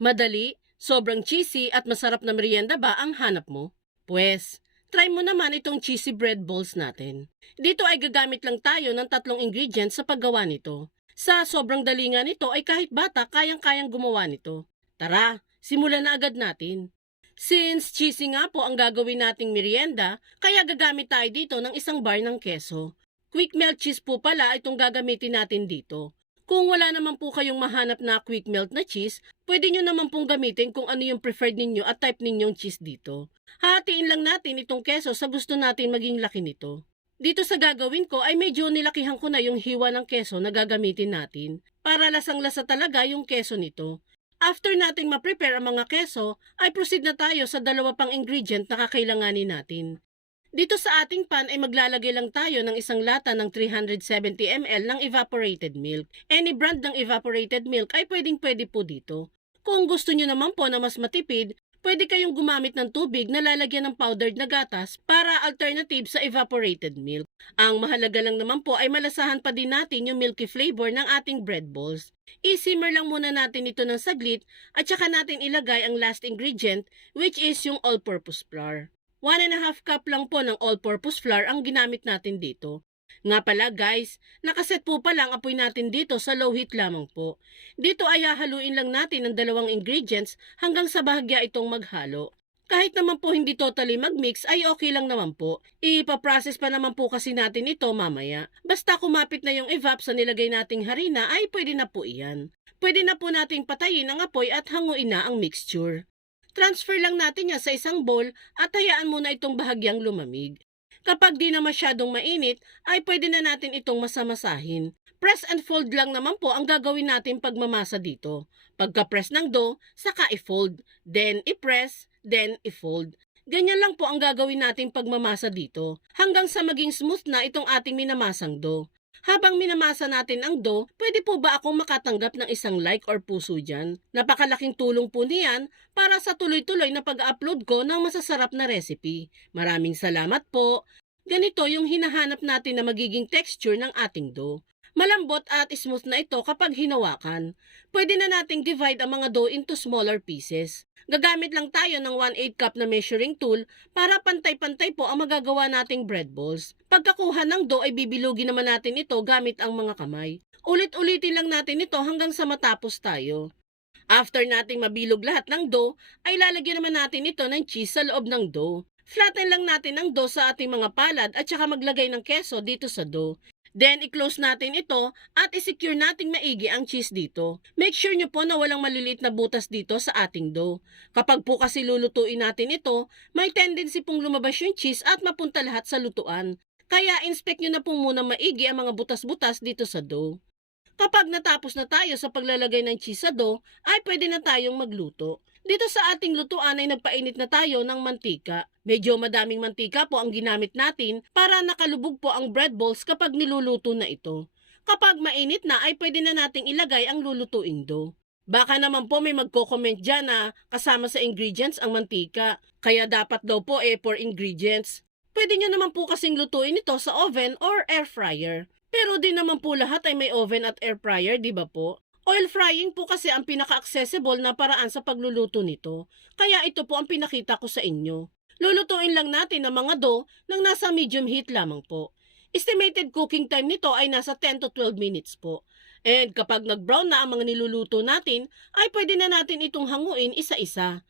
Madali, sobrang cheesy at masarap na merienda ba ang hanap mo? Pwes, try mo naman itong cheesy bread balls natin. Dito ay gagamit lang tayo ng tatlong ingredients sa paggawa nito. Sa sobrang dali nga nito ay kahit bata kayang-kayang gumawa nito. Tara, simulan na agad natin. Since cheesy nga po ang gagawin nating merienda, kaya gagamit tayo dito ng isang bar ng keso. Quick melt cheese po pala itong gagamitin natin dito. Kung wala naman po kayong mahanap na quick melt na cheese, pwede nyo naman pong gamitin kung ano yung preferred ninyo at type ninyong cheese dito. Hatiin lang natin itong keso sa gusto natin maging laki nito. Dito sa gagawin ko ay medyo nilakihan ko na yung hiwa ng keso na gagamitin natin para lasang-lasa talaga yung keso nito. After natin ma-prepare ang mga keso, ay proceed na tayo sa dalawa pang ingredient na kakailanganin natin. Dito sa ating pan ay maglalagay lang tayo ng isang lata ng 370 ml ng evaporated milk. Any brand ng evaporated milk ay pwedeng pwede po dito. Kung gusto nyo naman po na mas matipid, pwede kayong gumamit ng tubig na lalagyan ng powdered na gatas para alternative sa evaporated milk. Ang mahalaga lang naman po ay malasahan pa din natin yung milky flavor ng ating bread balls. I-simmer lang muna natin ito ng saglit at saka natin ilagay ang last ingredient which is yung all-purpose flour. One and a half cup lang po ng all-purpose flour ang ginamit natin dito. Nga pala guys, nakaset po pala ang apoy natin dito sa low heat lamang po. Dito ay hahaluin lang natin ang dalawang ingredients hanggang sa bahagya itong maghalo. Kahit naman po hindi totally magmix ay okay lang naman po. Ipaprocess pa naman po kasi natin ito mamaya. Basta kumapit na yung evap sa nilagay nating harina ay pwede na po iyan. Pwede na po nating patayin ang apoy at hanguin na ang mixture. Transfer lang natin yan sa isang bowl at hayaan muna itong bahagyang lumamig. Kapag di na masyadong mainit, ay pwede na natin itong masamasahin. Press and fold lang naman po ang gagawin natin pagmamasa dito. Pagka-press ng dough, saka i-fold. Then i-press, then i-fold. Ganyan lang po ang gagawin natin pagmamasa dito hanggang sa maging smooth na itong ating minamasang dough. Habang minamasa natin ang dough, pwede po ba akong makatanggap ng isang like or puso dyan? Napakalaking tulong po niyan para sa tuloy-tuloy na pag-upload ko ng masasarap na recipe. Maraming salamat po. Ganito yung hinahanap natin na magiging texture ng ating dough. Malambot at smooth na ito kapag hinawakan. Pwede na nating divide ang mga dough into smaller pieces. Gagamit lang tayo ng 1/8 cup na measuring tool para pantay-pantay po ang magagawa nating bread balls. Pagkakuha ng dough ay bibilugin naman natin ito gamit ang mga kamay. Ulit-ulitin lang natin ito hanggang sa matapos tayo. After nating mabilog lahat ng dough, ay lalagyan naman natin ito ng cheese sa loob ng dough. Flatten lang natin ang dough sa ating mga palad at saka maglagay ng keso dito sa dough. Then, i-close natin ito at i-secure nating maigi ang cheese dito. Make sure nyo po na walang maliliit na butas dito sa ating dough. Kapag po kasi lulutuin natin ito, may tendency pong lumabas yung cheese at mapunta lahat sa lutuan. Kaya inspect nyo na po muna maigi ang mga butas-butas dito sa dough. Kapag natapos na tayo sa paglalagay ng cheese sa dough, ay pwede na tayong magluto. Dito sa ating lutuan ay nagpainit na tayo ng mantika. Medyo madaming mantika po ang ginamit natin para nakalubog po ang bread balls kapag niluluto na ito. Kapag mainit na ay pwede na nating ilagay ang lulutuing dough. Baka naman po may magko-comment dyan na kasama sa ingredients ang mantika. Kaya dapat daw po eh for ingredients. Pwede nyo naman po kasing lutuin ito sa oven or air fryer. Pero di naman po lahat ay may oven at air fryer, di ba po? Oil frying po kasi ang pinaka-accessible na paraan sa pagluluto nito. Kaya ito po ang pinakita ko sa inyo. Lulutuin lang natin ang mga dough nang nasa medium heat lamang po. Estimated cooking time nito ay nasa 10 to 12 minutes po. And kapag nag-brown na ang mga niluluto natin, ay pwede na natin itong hanguin isa-isa.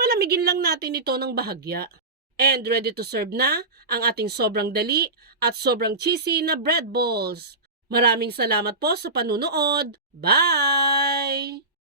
Palamigin lang natin ito ng bahagya. And ready to serve na ang ating sobrang dali at sobrang cheesy na bread balls. Maraming salamat po sa panunood. Bye!